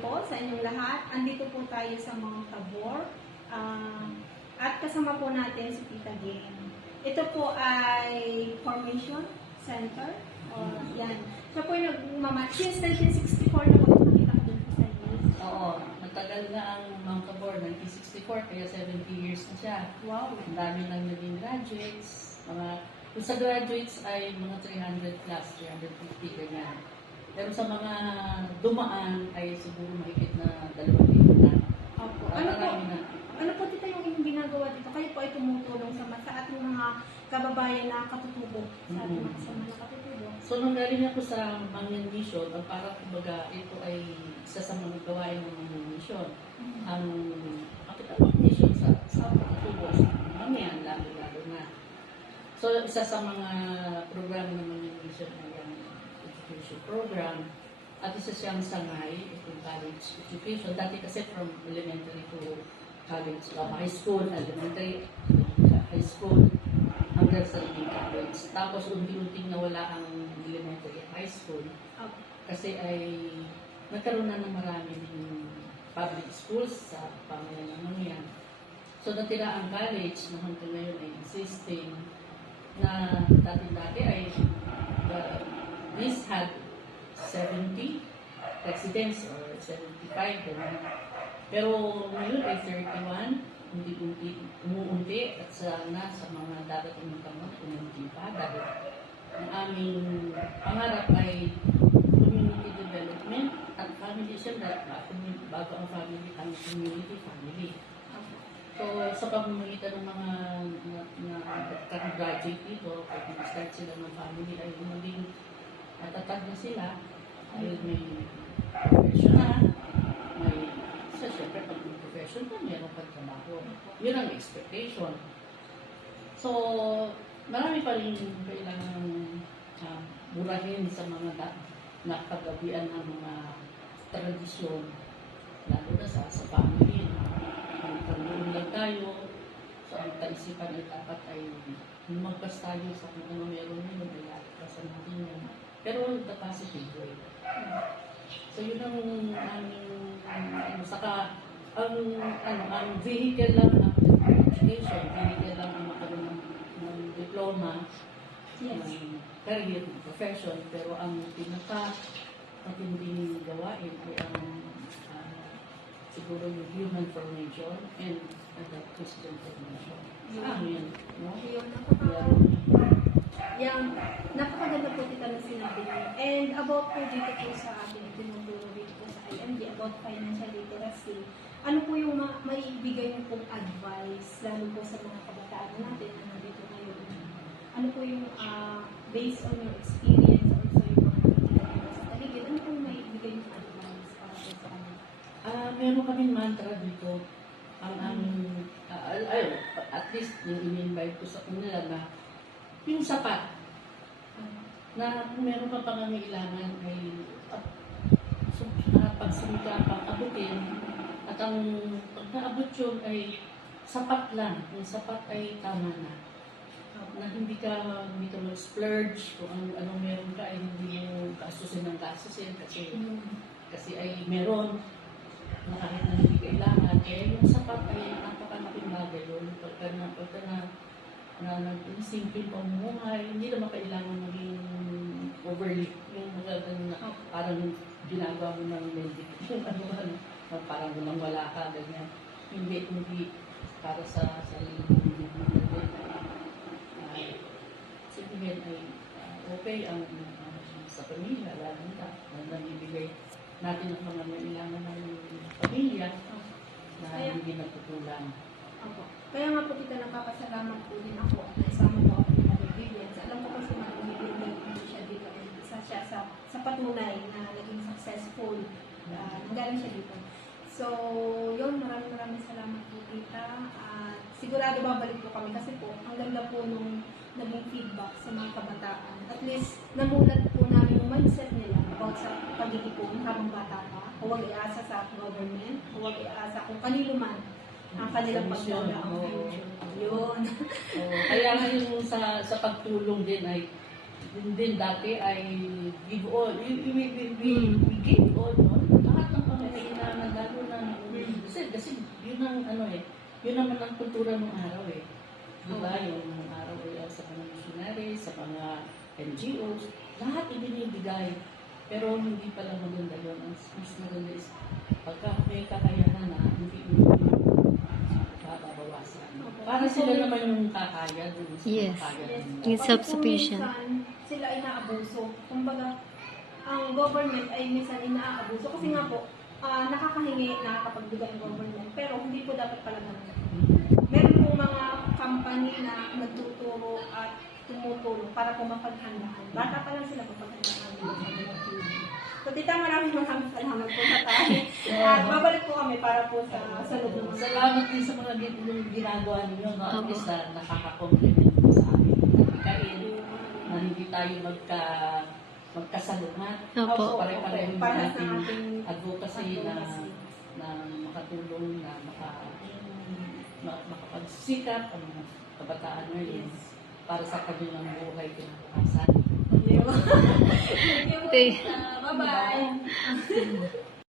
po sa inyong lahat. Andito po tayo sa Mount Tabor. At kasama po natin si Tita Jane. Ito po ay Formation Center. Yan. Siya po yung nagmamatch. Since 1964 na po nakita ko dun po sa news. Oo, matagal na ang Mount Tabor, 1964, kaya 70 years na siya. Wow. Ang dami lang naging graduates. Kung sa graduates ay mga 300 plus, 350, ganyan. Pero sa mga dumaan ay siguro mahigit na 2,000 na. Opo. Ano po tita yung ginagawa dito? Kayo po ay tumutulong sa ating mga kababayan na katutubo. Sa ating mga kasama na katutubo. So, nung galing ako sa Mangyan Mission, ang parang kumbaga, ito ay isa sa mga gawain ng Mangyan Mission. Ang Kapitawang Mission sa katutubo sa Mangyan, lalo na. So, isa sa mga programa ng Mangyan Mission ay ang education program. At isa siyang sangay, itong college education. Dati kasi from elementary to college, high school, elementary, high school, hanggang sa college. Tapos unti-unting nawala ang elementary at high school. Kasi ay nagkaroon na ng marami din public schools sa pamayanan ng Mangyan. So natira ang college na hanggang ngayon ay existing na dati-dati ay this had 70 residents or 75 ganun. Pero ngayon ay 31, umuunti at sana sa mga darating ng taon, umuunti pa dahil ang aming pangarap ay community development at family siya bago ang family, ang family. So, sa pamamagitan ng mga graduate dito, pag nag-start sila ng family, ay maging matatag na sila, ay may profession na, siyempre pag may profession pa, meron pang trabaho. Yun ang expectation. So, marami pa rin kailangan burahin sa mga nakagabian ng mga tradisyon, lalo na sa family. Pagkaroon lang tayo, so ang kaisipan ay dapat ay lumagpas tayo sa kung ano meron yun, ay lagpasan natin yun. Pero the positive way. So yun ang saka ang vehicle lang ng education, vehicle lang ang makaroon ng diploma, ng career, profession, pero ang pinaka-matinding gawain ay ang siguro yung human formation and the Christian formation. Amen. No? Yung napakaganda po kita na sinabi niyo. And about po dito po sa ating tinuturo dito po sa IMD about financial literacy, ano po yung maibigay niyo pong advice lalo po sa mga kabataan natin na nandito ngayon? Ano po yung based on your experience also yung mga nakikita sa paligid, ano po yung maibigay niyo advice para po sa kanila? Meron kaming mantra dito. Ang at least yung in-invite ko sa kanila na yung sapat na kung meron pa pangangailangan ay pagsumika pang abutin at ang pag naabot yun ay sapat lang. Yung sapat ay tama na. Na hindi ka mag-splurge kung anong meron ka ay hindi mo kasusin kasi ay meron na kahit na hindi kailangan, yung sapat ay napakalaking bagay yun. Pagka na simple pamumuhay, hindi naman kailangan maging overly. Yung parang ginagawa mo ng medic. Parang walang wala ka, ganyan. Hindi para sa sarili mo. Sabihin ay okay ang sa pamilya, lalo na nabibigay natin ang mga kailangan ng pamilya na hindi nagtutulang. Kaya nga po kita nakapasalamat po din ako at naisama po ako ng Maribilians. Alam ko kasi Maribilians siya dito. Isa siya sa patunay na naging successful. Nagaling siya dito. So, yun, maraming salamat po tita. At sigurado babalik po kami kasi po, ang ganda po nung naging feedback sa mga kabataan. At least, namulat po namin yung mindset nila about sa pagiging po habang bata pa. Huwag iasa sa government, huwag iasa kung kanino man ang kanilang pagdala ang future. Yun. Kaya nga yung sa pagtulong din ay din dati ay give all. We give all, no? Lahat ng pamilya yun naman ang kultura ng araw eh. Diba? Yung araw ay sa mga missionary, sa mga NGOs, lahat ibinibigay. Pero hindi pala maganda yun. Ang mas maganda is pagka may kakayanan na hindi mo babawasan. Para sila naman yung kakaya dun sa Yes. kakaya. Yes. nila. Yung self-sufficient. Kasi kung minsan, sila ay naabuso. Kumbaga, ang government ay minsan inaabuso. Kasi nga po, nakakahingi, nakakapagbigay ang government. Pero hindi po dapat pala ganun. Meron pong mga company na nagtuturo at tumutulong para po mapaghandaan. Bata pa lang sila mapaghandaan. So, tita, maraming salamat po sa tayo. At babalik po kami para po sa loob ng Salamat din sa mga ginagawa ninyo. No? At Opo. least nakaka-compliment po sa amin. Kain na hindi tayo magkasalungat. Opo. Pare-pareho Para sa natin ating advocacy na makatulong na makapagsikap ang mga kabataan ngayon para sa kanilang buhay kinabukasan. Thank you. Thank- Bye-bye.